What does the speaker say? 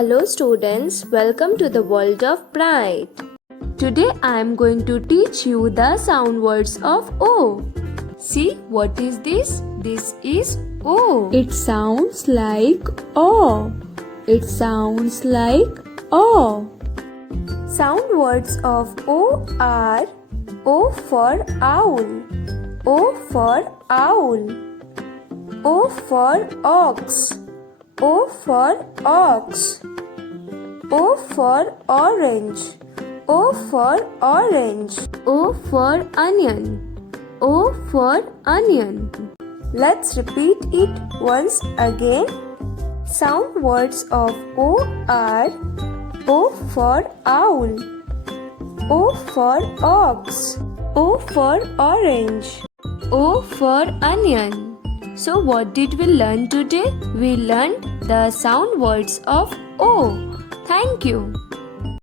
Hello students, welcome to the world of Pride. Today I am going to teach you the sound words of O. See, what is this? This is O. It sounds like O. It sounds like O. Sound words of O are O for owl, O for owl, O for ox, O for ox, O for orange, O for orange, O for onion, O for onion. Let's repeat it once again. Sound words of O are O for owl, O for ox, O for orange, O for onion. So what did we learn today? We learned the sound words of O. Thank you.